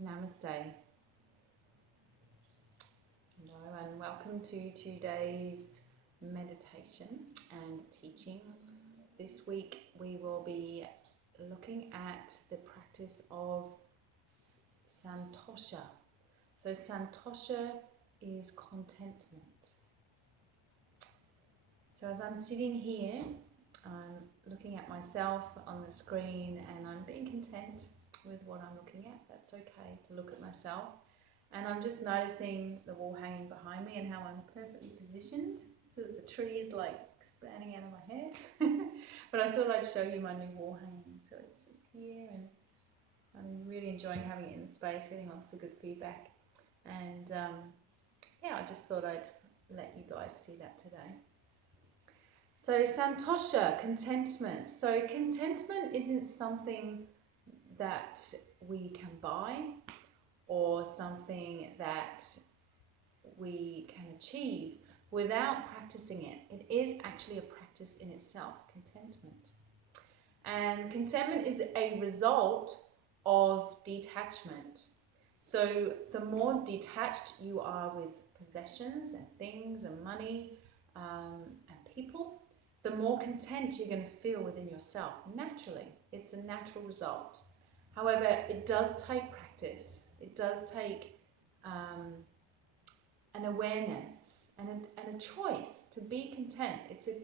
Namaste. Hello and welcome to today's meditation and teaching. This week we will be looking at the practice of Santosha. So Santosha is contentment. So as I'm sitting here, I'm looking at myself on the screen and I'm being content with what I'm looking at. That's okay to look at myself. And I'm just noticing the wall hanging behind me and how I'm perfectly positioned so that the tree is like expanding out of my head. But I thought I'd show you my new wall hanging. So it's just here and I'm really enjoying having it in the space, getting lots of good feedback. And yeah, I just thought I'd let you guys see that today. So Santosha, contentment. So contentment isn't something that we can buy or something that we can achieve without practicing it. It is actually a practice in itself, contentment. And contentment is a result of detachment. So the more detached you are with possessions and things and money and people, the more content you're going to feel within yourself, naturally. It's a natural result. However, it does take practice. It does take an awareness and a choice to be content. It's a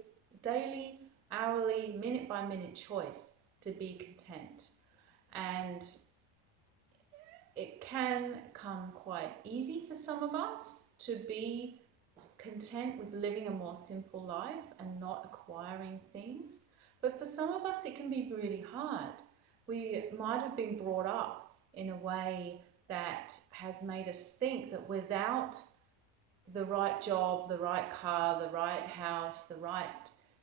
daily, hourly, minute by minute choice to be content. And it can come quite easy for some of us to be content with living a more simple life and not acquiring things. But for some of us, it can be really hard. We might have been brought up in a way that has made us think that without the right job, the right car, the right house, the right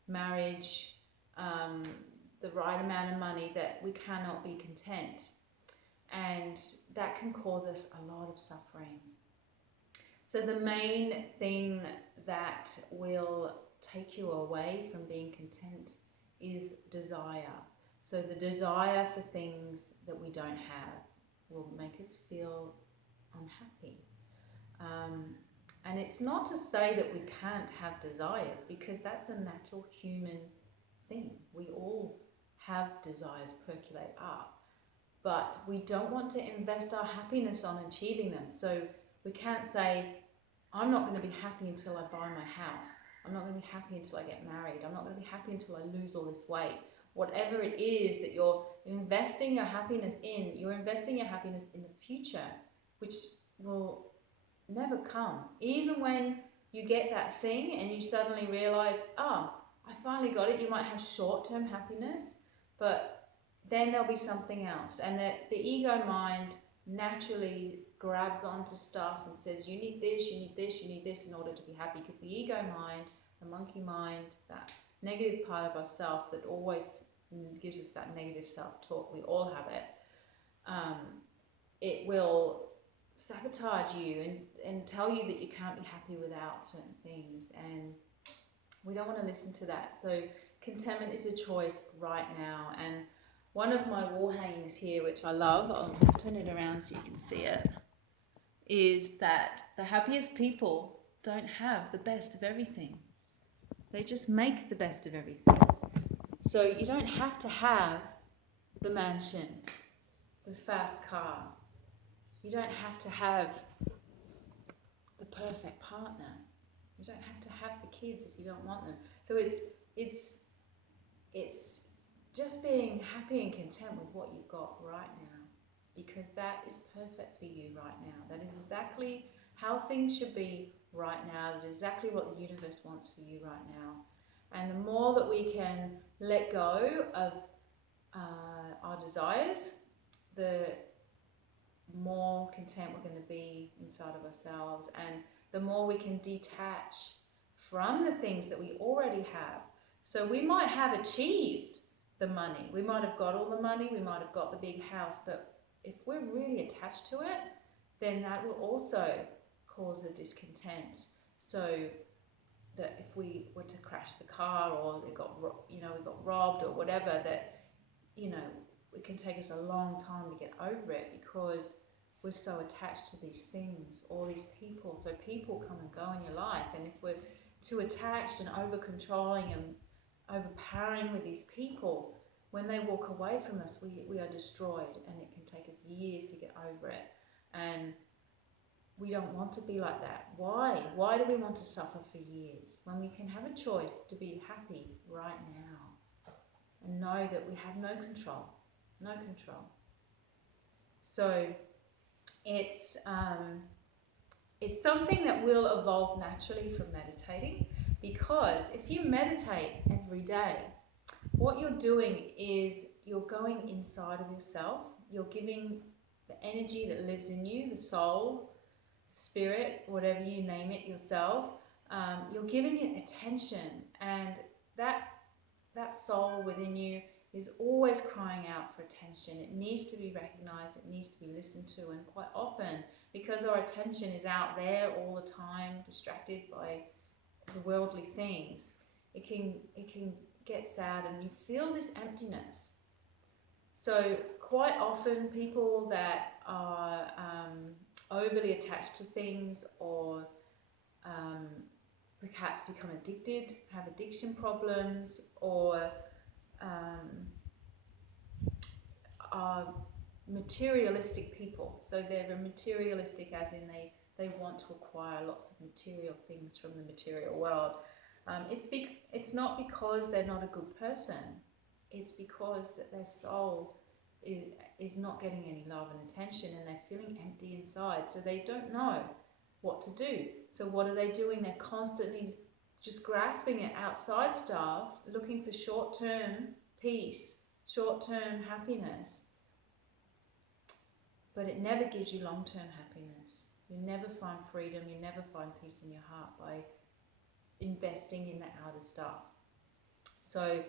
marriage, the right amount of money, that we cannot be content. And that can cause us a lot of suffering. So the main thing that will take you away from being content is desire. So the desire for things that we don't have will make us feel unhappy. And it's not to say that we can't have desires, because that's a natural human thing. We all have desires percolate up, but we don't want to invest our happiness on achieving them. So we can't say, I'm not going to be happy until I buy my house. I'm not going to be happy until I get married. I'm not going to be happy until I lose all this weight. Whatever it is that you're investing your happiness in, you're investing your happiness in the future, which will never come. Even when you get that thing and you suddenly realize, I finally got it. You might have short-term happiness, but then there'll be something else. And that the ego mind naturally grabs onto stuff and says, you need this, you need this, you need this in order to be happy. Because the ego mind, the monkey mind, that negative part of ourself that always gives us that negative self-talk, we all have it, it will sabotage you and tell you that you can't be happy without certain things. And we don't want to listen to that. So contentment is a choice right now. And one of my wall hangings here, which I love, I'll turn it around so you can see it, is that the happiest people don't have the best of everything. They just make the best of everything. So you don't have to have the mansion, the fast car. You don't have to have the perfect partner. You don't have to have the kids if you don't want them. So it's just being happy and content with what you've got right now, because that is perfect for you right now. That is exactly how things should be right now. That is exactly what the universe wants for you right now. And the more that we can let go of our desires, the more content we're going to be inside of ourselves, and the more we can detach from the things that we already have. So we might have achieved the money, we might have got all the money, we might have got the big house, but if we're really attached to it, then that will also cause a discontent. So that if we were to crash the car, or we got robbed or whatever, that it can take us a long time to get over it, because we're so attached to these things, all these people. So people come and go in your life, and if we're too attached and over-controlling and overpowering with these people, when they walk away from us, we are destroyed, and it can take us years to get over it. And we don't want to be like that. Why? Why do we want to suffer for years when we can have a choice to be happy right now and know that we have no control? No control. So it's something that will evolve naturally from meditating, because if you meditate every day, what you're doing is you're going inside of yourself. You're giving the energy that lives in you, the soul, spirit, whatever you name it yourself, you're giving it attention, and that soul within you is always crying out for attention. It needs to be recognized, it needs to be listened to, and quite often, because our attention is out there all the time, distracted by the worldly things, it can get sad and you feel this emptiness. So quite often people that are overly attached to things, or perhaps become addicted, have addiction problems, or are materialistic people. So they're materialistic as in they want to acquire lots of material things from the material world. It's not because they're not a good person. It's because that their soul is not getting any love and attention, and they're feeling empty inside. So they don't know what to do. So what are they doing? They're constantly just grasping at outside stuff, looking for short-term peace, short-term happiness. But it never gives you long-term happiness. You never find freedom, you never find peace in your heart by investing in the outer stuff. So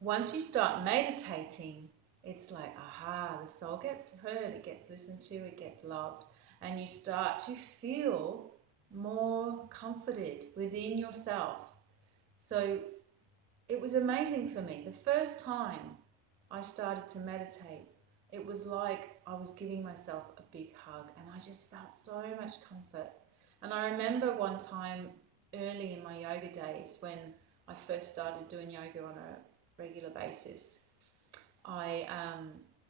once you start meditating, it's like, aha, the soul gets heard, it gets listened to, it gets loved, and you start to feel more comforted within yourself. So it was amazing for me. The first time I started to meditate, it was like I was giving myself a big hug, and I just felt so much comfort. And I remember one time early in my yoga days, when I first started doing yoga on a regular basis, I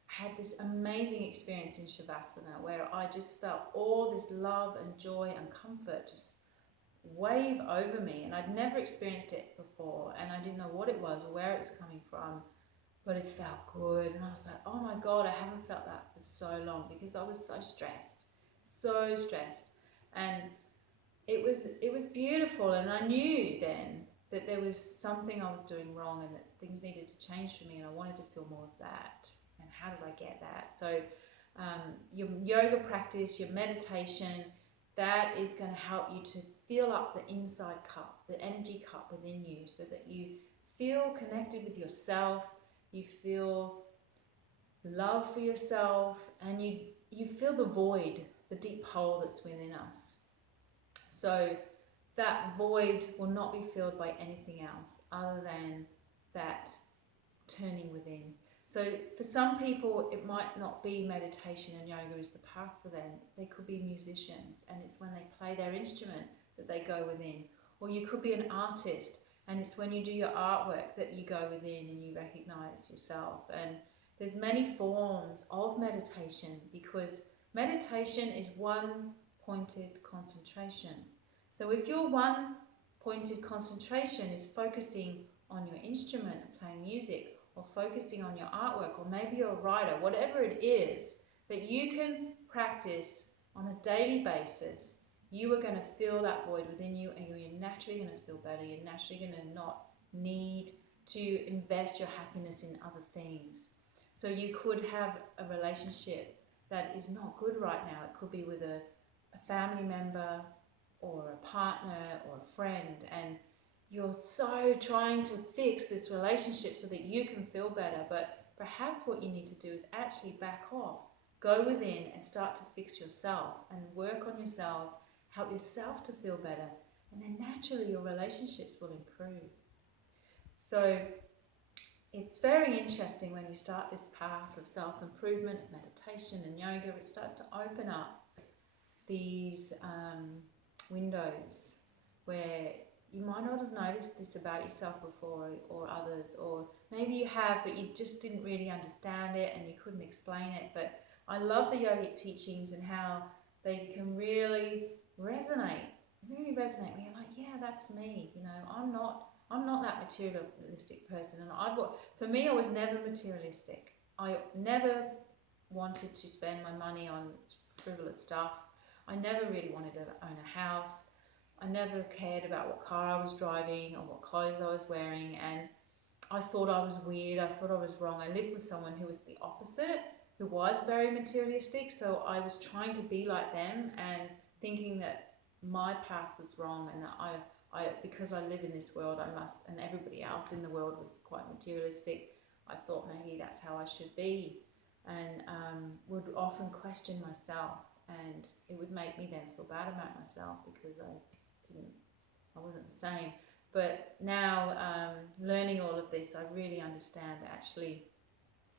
had this amazing experience in Shavasana where I just felt all this love and joy and comfort just wave over me, and I'd never experienced it before, and I didn't know what it was or where it was coming from, but it felt good. And I was like, oh my God, I haven't felt that for so long, because I was so stressed. And it was beautiful, and I knew then that there was something I was doing wrong and that things needed to change for me, and I wanted to feel more of that. And how did I get that? So your yoga practice, your meditation, that is going to help you to fill up the inside cup, the energy cup within you, so that you feel connected with yourself, you feel love for yourself, and you feel the void, the deep hole that's within us. So that void will not be filled by anything else other than that turning within. So for some people, it might not be meditation and yoga is the path for them. They could be musicians, and it's when they play their instrument that they go within. Or you could be an artist, and it's when you do your artwork that you go within and you recognize yourself. And there's many forms of meditation, because meditation is one-pointed concentration. So if your one-pointed concentration is focusing on your instrument and playing music, or focusing on your artwork, or maybe you're a writer, whatever it is that you can practice on a daily basis, you are going to feel that void within you, and you're naturally going to feel better. You're naturally going to not need to invest your happiness in other things. So you could have a relationship that is not good right now. It could be with a family member or a partner or a friend, and you're so trying to fix this relationship so that you can feel better, but perhaps what you need to do is actually back off, go within and start to fix yourself and work on yourself, help yourself to feel better, and then naturally your relationships will improve. So it's very interesting when you start this path of self-improvement, meditation and yoga. It starts to open up these windows where you might not have noticed this about yourself before, or others, or maybe you have but you just didn't really understand it and you couldn't explain it. But I love the yogic teachings and how they can really resonate when you're like, yeah, that's me. I'm not that materialistic person. And for me, I was never materialistic. I never wanted to spend my money on frivolous stuff. I never really wanted to own a house. I never cared about what car I was driving or what clothes I was wearing, and I thought I was weird. I thought I was wrong. I lived with someone who was the opposite, who was very materialistic, so I was trying to be like them and thinking that my path was wrong, and that I because I live in this world, I must, and everybody else in the world was quite materialistic. I thought maybe that's how I should be, and would often question myself, and it would make me then feel bad about myself because I wasn't the same. But now, learning all of this, I really understand that actually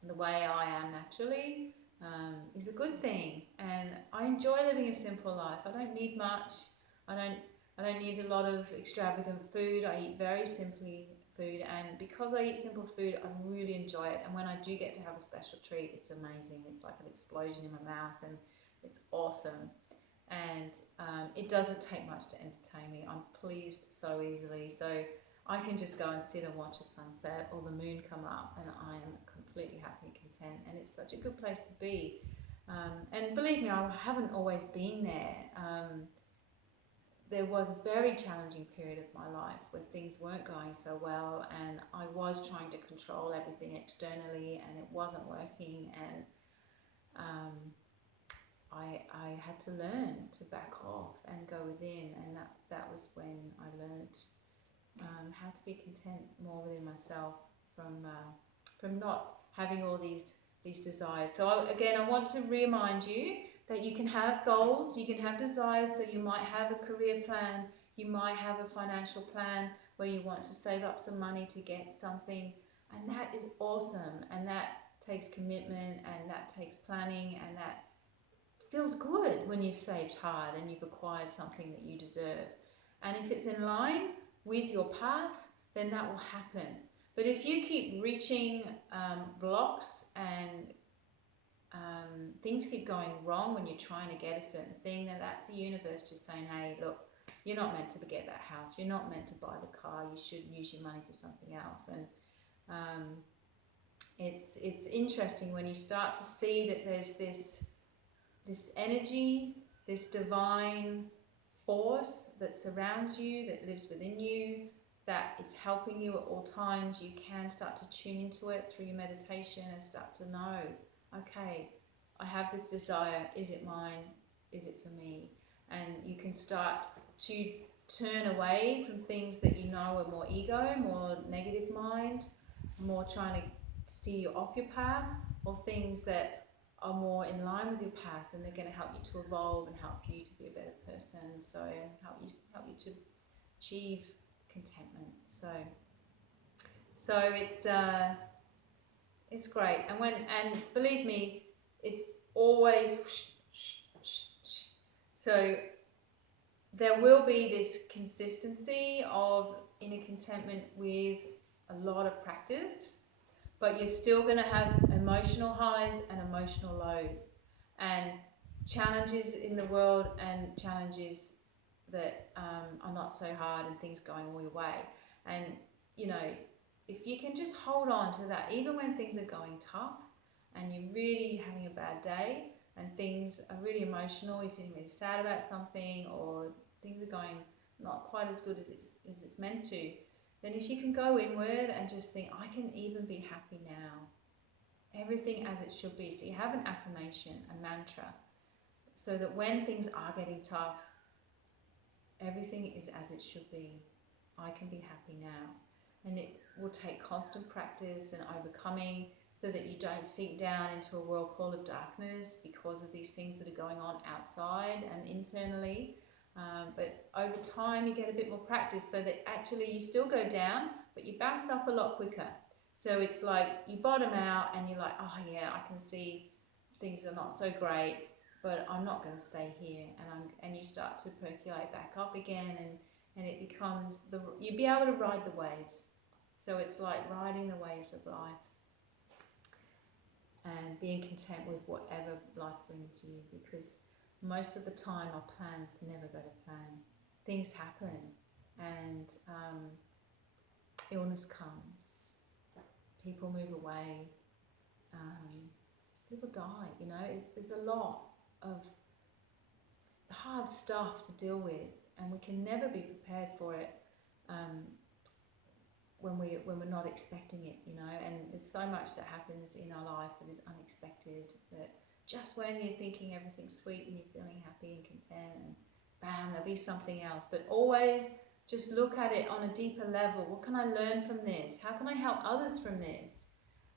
the way I am naturally is a good thing, and I enjoy living a simple life. I don't need much. I don't need a lot of extravagant food. I eat very simply food, and because I eat simple food, I really enjoy it. And when I do get to have a special treat, it's amazing. It's like an explosion in my mouth, and it's awesome. And it doesn't take much to entertain me. I'm pleased so easily. So I can just go and sit and watch a sunset or the moon come up, and I am completely happy and content. And it's such a good place to be. And believe me, I haven't always been there. There was a very challenging period of my life where things weren't going so well, and I was trying to control everything externally, and it wasn't working. And I had to learn to back off and go within, and that was when I learned how to be content more within myself from not having all these desires. So again, I want to remind you that you can have goals, you can have desires. So you might have a career plan, you might have a financial plan where you want to save up some money to get something, and that is awesome, and that takes commitment, and that takes planning, and that feels good when you've saved hard and you've acquired something that you deserve. And if it's in line with your path, then that will happen. But if you keep reaching blocks and things keep going wrong when you're trying to get a certain thing, then that's the universe just saying, hey, look, you're not meant to get that house, you're not meant to buy the car, you should use your money for something else. And it's interesting when you start to see that there's this energy, this divine force that surrounds you, that lives within you, that is helping you at all times. You can start to tune into it through your meditation and start to know, okay, I have this desire, is it mine, is it for me? And you can start to turn away from things that you know are more ego, more negative mind, more trying to steer you off your path, or things that are more in line with your path, and they're going to help you to evolve and help you to be a better person. So, and help you to achieve contentment. So it's great. And believe me, it's always so there will be this consistency of inner contentment with a lot of practice, but you're still going to have emotional highs and emotional lows, and challenges in the world, and challenges that are not so hard, and things going all your way. And if you can just hold on to that, even when things are going tough and you're really having a bad day and things are really emotional, if you're really sad about something, or things are going not quite as good as it's meant to, then if you can go inward and just think, I can even be happy now, everything as it should be. So you have an affirmation, a mantra, so that when things are getting tough, everything is as it should be. I can be happy now. And it will take constant practice and overcoming, so that you don't sink down into a whirlpool of darkness because of these things that are going on outside and internally. But over time you get a bit more practice, so that actually you still go down, but you bounce up a lot quicker. So it's like you bottom out and you're like, oh yeah, I can see things are not so great, but I'm not going to stay here. And you start to percolate back up again, and it becomes you'll be able to ride the waves. So it's like riding the waves of life and being content with whatever life brings you, because most of the time our plans never go to plan. Things happen, and illness comes, people move away, people die, you know. There's a lot of hard stuff to deal with, and we can never be prepared for it when we're not expecting it, you know. And there's so much that happens in our life that is unexpected, that just when you're thinking everything's sweet and you're feeling happy and content, and bam, there'll be something else. But always just look at it on a deeper level. What can I learn from this? How can I help others from this?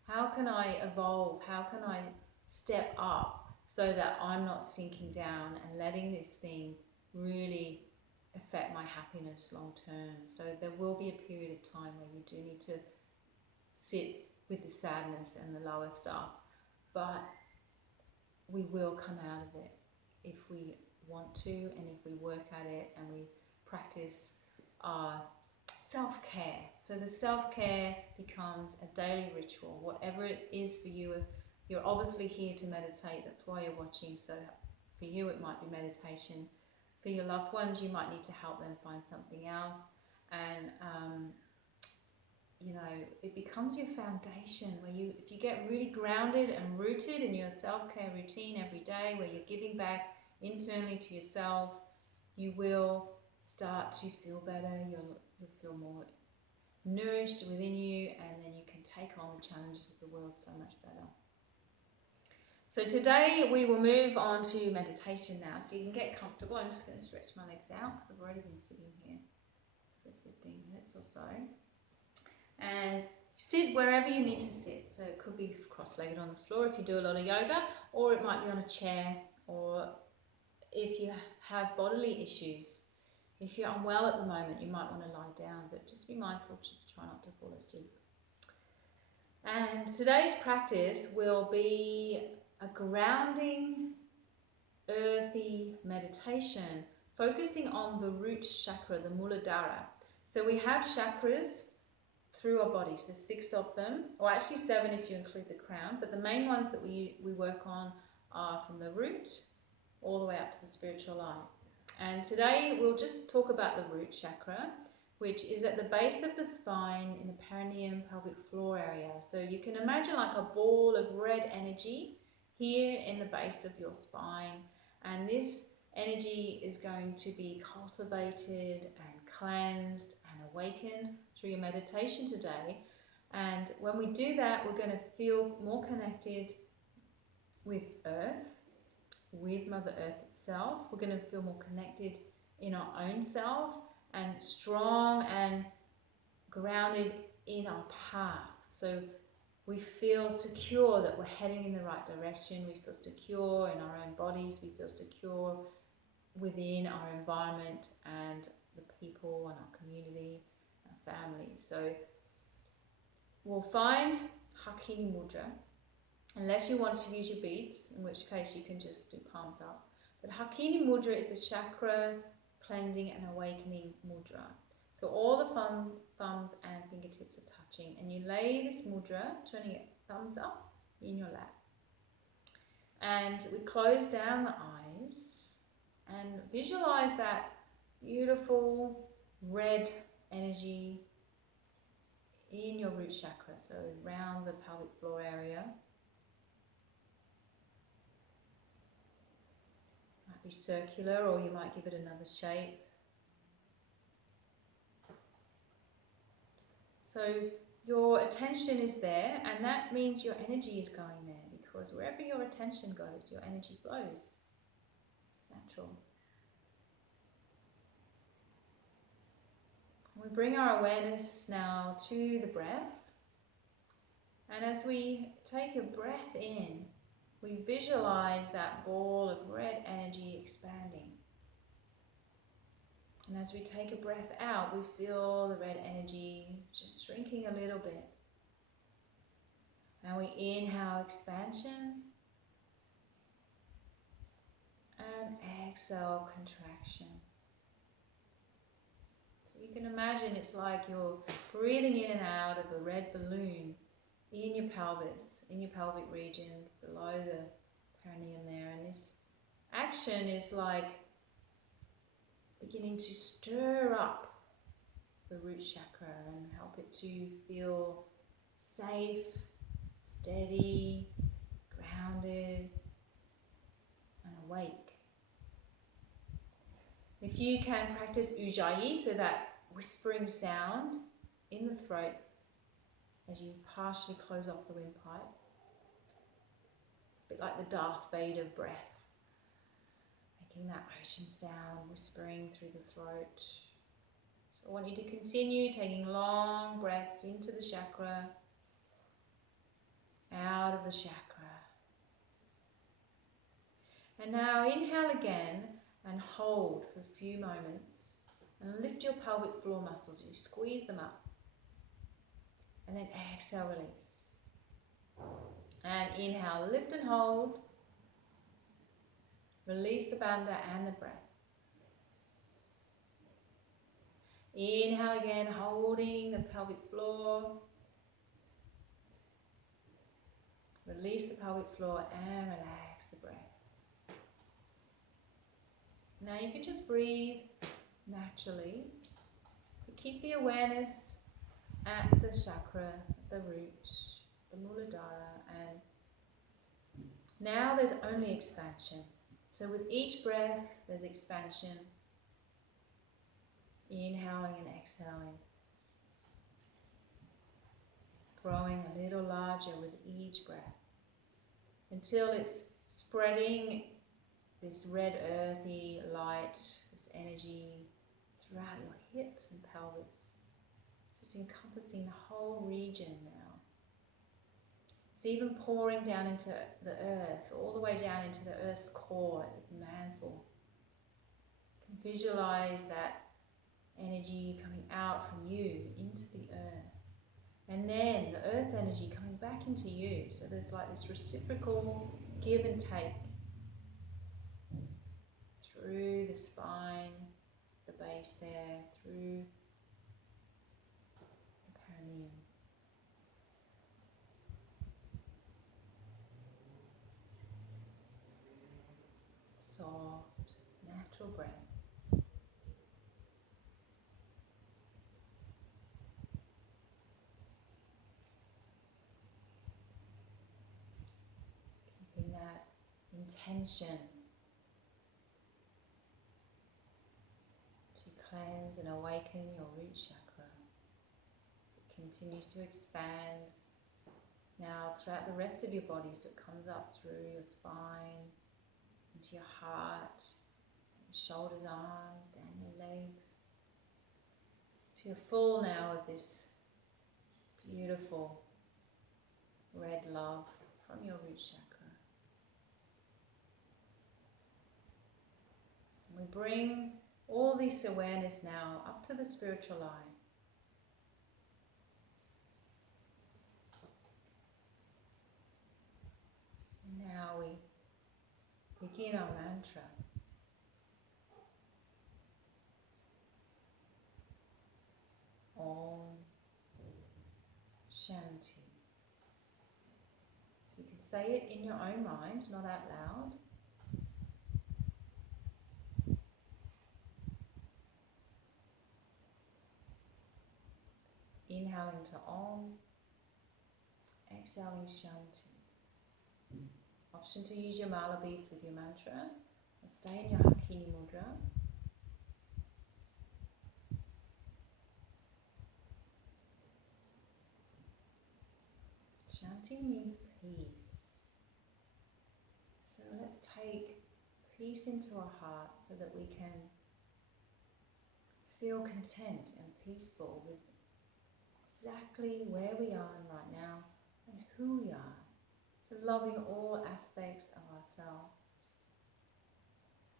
How can I evolve? How can I step up so that I'm not sinking down and letting this thing really affect my happiness long term? So there will be a period of time where you do need to sit with the sadness and the lower stuff, but we will come out of it if we want to, and if we work at it and we practice our self-care. So the self-care becomes a daily ritual, whatever it is for you. You're obviously here to meditate, that's why you're watching. So for you it might be meditation. For your loved ones, you might need to help them find something else. And you know, it becomes your foundation, where if you get really grounded and rooted in your self-care routine every day, where you're giving back internally to yourself, you will start to feel better. You'll feel more nourished within you, and then you can take on the challenges of the world so much better. So today we will move on to meditation now, so you can get comfortable. I'm just going to stretch my legs out because I've already been sitting here for 15 minutes or so. And sit wherever you need to sit. So it could be cross-legged on the floor if you do a lot of yoga, or it might be on a chair, or if you have bodily issues. If you're unwell at the moment, you might want to lie down, but just be mindful to try not to fall asleep. And today's practice will be a grounding, earthy meditation, focusing on the root chakra, the Muladhara. So we have chakras through our bodies. There's 6 of them, or actually 7 if you include the crown, but the main ones that we work on are from the root all the way up to the spiritual eye. And today we'll just talk about the root chakra, which is at the base of the spine in the perineum pelvic floor area. So you can imagine like a ball of red energy here in the base of your spine, and this energy is going to be cultivated and cleansed and awakened through your meditation today. And when we do that, we're going to feel more connected with Earth, with Mother Earth itself. We're going to feel more connected in our own self, and strong and grounded in our path. So we feel secure that we're heading in the right direction. We feel secure in our own bodies. We feel secure within our environment and the people and our community, our family. So we'll find Hakini Mudra, unless you want to use your beads, in which case you can just do palms up. But Hakini Mudra is a chakra cleansing and awakening mudra. So all the thumbs and fingertips are touching, and you lay this mudra, turning it thumbs up, in your lap. And we close down the eyes and visualize that beautiful red energy in your root chakra, so around the pelvic floor area. Might be circular, or you might give it another shape. So your attention is there, and that means your energy is going there, because wherever your attention goes, your energy flows. It's natural. We bring our awareness now to the breath, and as we take a breath in, we visualize that ball of red energy expanding. And as we take a breath out, we feel the red energy just shrinking a little bit. And we inhale expansion and exhale contraction. So you can imagine it's like you're breathing in and out of a red balloon in your pelvis, in your pelvic region, below the perineum there. And this action is like beginning to stir up the root chakra and help it to feel safe, steady, grounded, and awake. If you can practice ujjayi, so that whispering sound in the throat as you partially close off the windpipe, it's a bit like the Darth Vader breath, making that ocean sound, whispering through the throat. So I want you to continue taking long breaths into the chakra, out of the chakra. And now inhale again and hold for a few moments and lift your pelvic floor muscles. You squeeze them up. And then exhale, release. And inhale, lift and hold. Release the bandha and the breath. Inhale again, holding the pelvic floor. Release the pelvic floor and relax the breath. Now you can just breathe naturally, but keep the awareness at the chakra, the root, the Muladhara, and now there's only expansion. So with each breath, there's expansion, inhaling and exhaling, growing a little larger with each breath, until it's spreading this red earthy light, this energy throughout your hips and pelvis. So it's encompassing the whole region now. It's even pouring down into the earth, all the way down into the earth's core, the mantle. You can visualize that energy coming out from you into the earth. And then the earth energy coming back into you. So there's like this reciprocal give and take through the spine, the base there, through the perineum. Soft, natural breath. Keeping that intention to cleanse and awaken your root chakra. It continues to expand now throughout the rest of your body, so it comes up through your spine, into your heart, your shoulders, arms, down your legs. So you're full now of this beautiful red love from your root chakra. And we bring all this awareness now up to the spiritual eye. Now we begin our mantra. Om Shanti. You can say it in your own mind, not out loud. Inhaling to Om, exhaling Shanti. Option to use your mala beads with your mantra, or stay in your Hakini mudra. Shanti means peace. So let's take peace into our heart so that we can feel content and peaceful with exactly where we are right now and who we are. So loving all aspects of ourselves,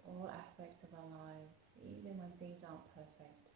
all aspects of our lives, even when things aren't perfect.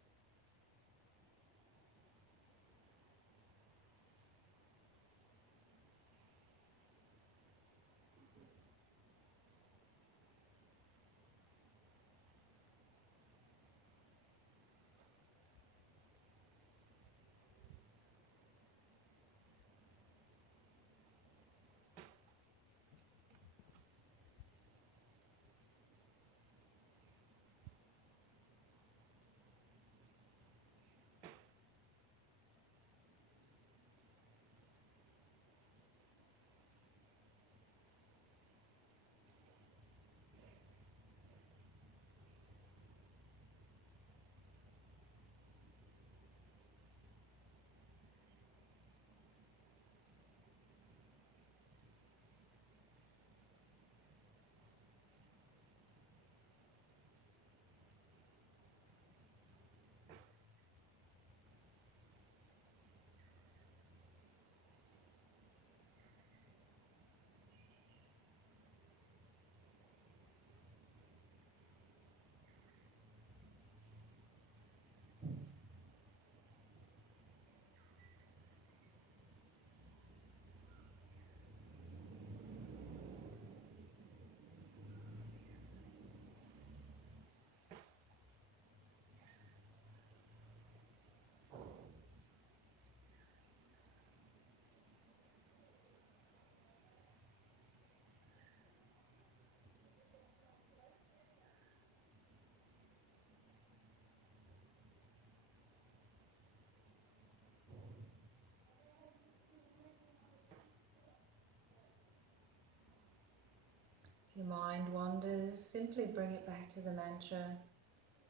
mind wanders, simply bring it back to the mantra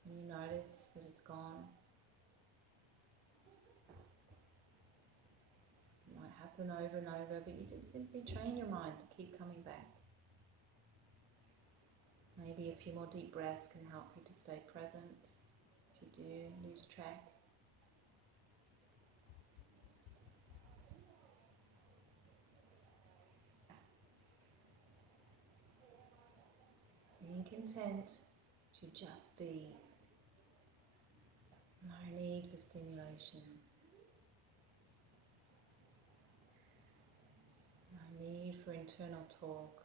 and you notice that it's gone. It might happen over and over, but you just simply train your mind to keep coming back. Maybe a few more deep breaths can help you to stay present if you do lose track. Being content to just be. No need for stimulation. No need for internal talk.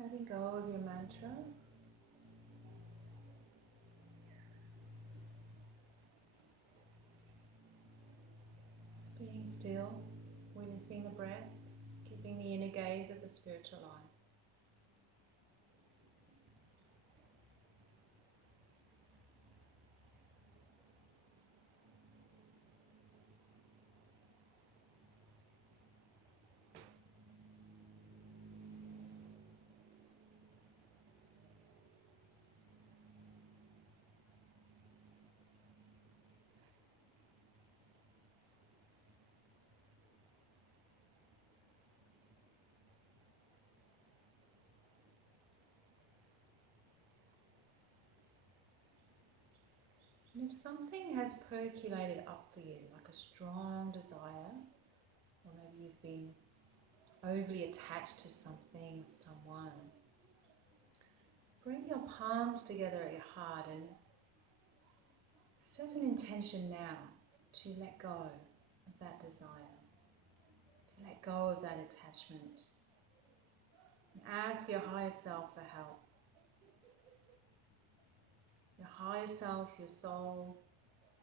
Letting go of your mantra. Just being still, witnessing the breath, keeping the inner gaze of the spiritual eye. And if something has percolated up for you, like a strong desire, or maybe you've been overly attached to something, someone, bring your palms together at your heart and set an intention now to let go of that desire, to let go of that attachment. And ask your higher self for help. Your higher self, your soul,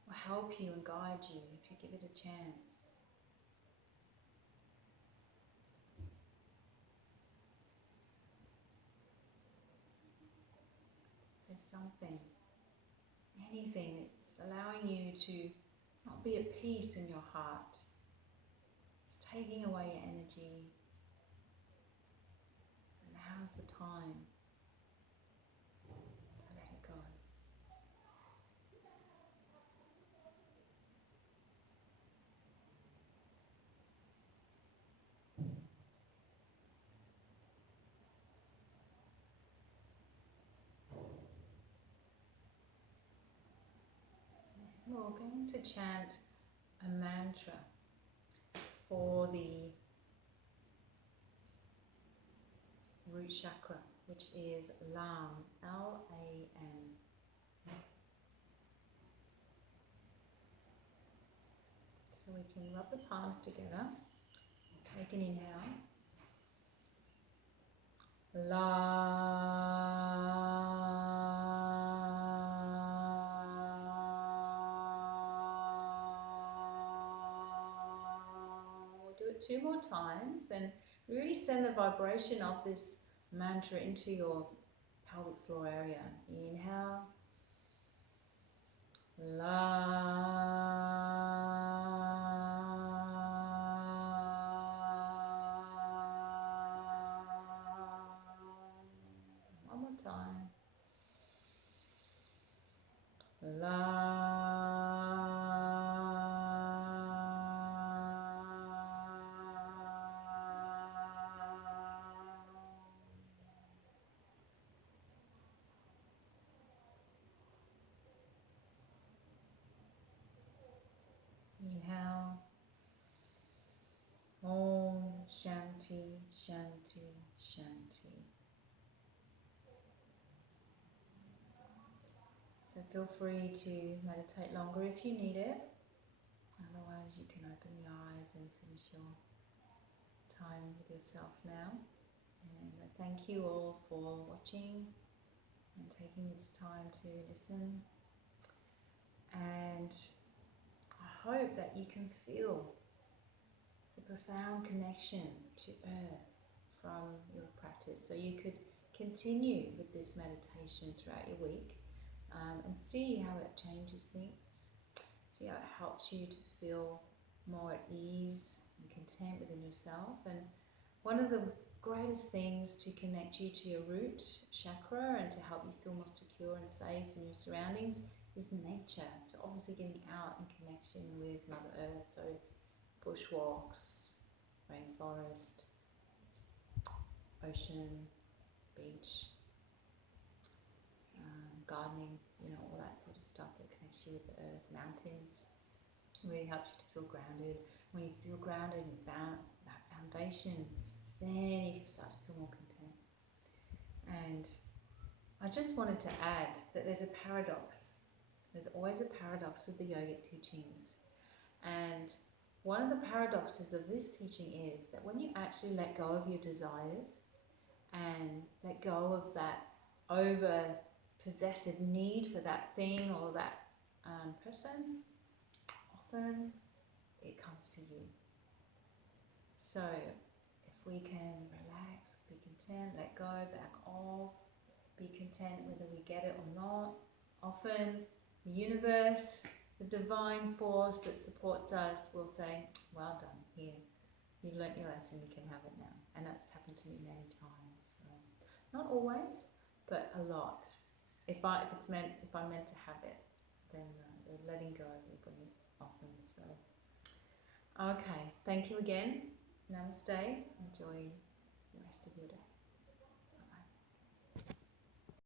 will help you and guide you if you give it a chance. There's something, anything that's allowing you to not be at peace in your heart. It's taking away your energy. And now's the time to let it go. We're going to chant a mantra for the root chakra, which is LAM, L-A-M. So we can rub the palms together, take an inhale. We'll do it 2 more times and really send the vibration of this mantra into your pelvic floor area. Inhale. La. Inhale. Om Shanti, Shanti, Shanti. So feel free to meditate longer if you need it. Otherwise, you can open the eyes and finish your time with yourself now. And I thank you all for watching and taking this time to listen. And I hope that you can feel the profound connection to Earth from your practice. So you could continue with this meditation throughout your week and see how it changes things. See how it helps you to feel more at ease and content within yourself. And one of the greatest things to connect you to your root chakra and to help you feel more secure and safe in your surroundings is nature. So obviously getting out in connection with Mother Earth. So bushwalks, rainforest, ocean, beach, gardening, all that sort of stuff that connects you with the earth, mountains. It really helps you to feel grounded. When you feel grounded and found that foundation, then you can start to feel more content. And I just wanted to add that there's a paradox. There's always a paradox with the yogic teachings. And one of the paradoxes of this teaching is that when you actually let go of your desires and let go of that over possessive need for that thing or that person, often it comes to you. So if we can relax, be content, let go, back off, be content whether we get it or not, often the universe, the divine force that supports us will say, well done, here, you've learnt your lesson, you can have it now. And that's happened to me many times. So, not always, but a lot. If I'm meant to have it, then the letting go will bring it often. So, okay, thank you again. Namaste. Enjoy the rest of your day.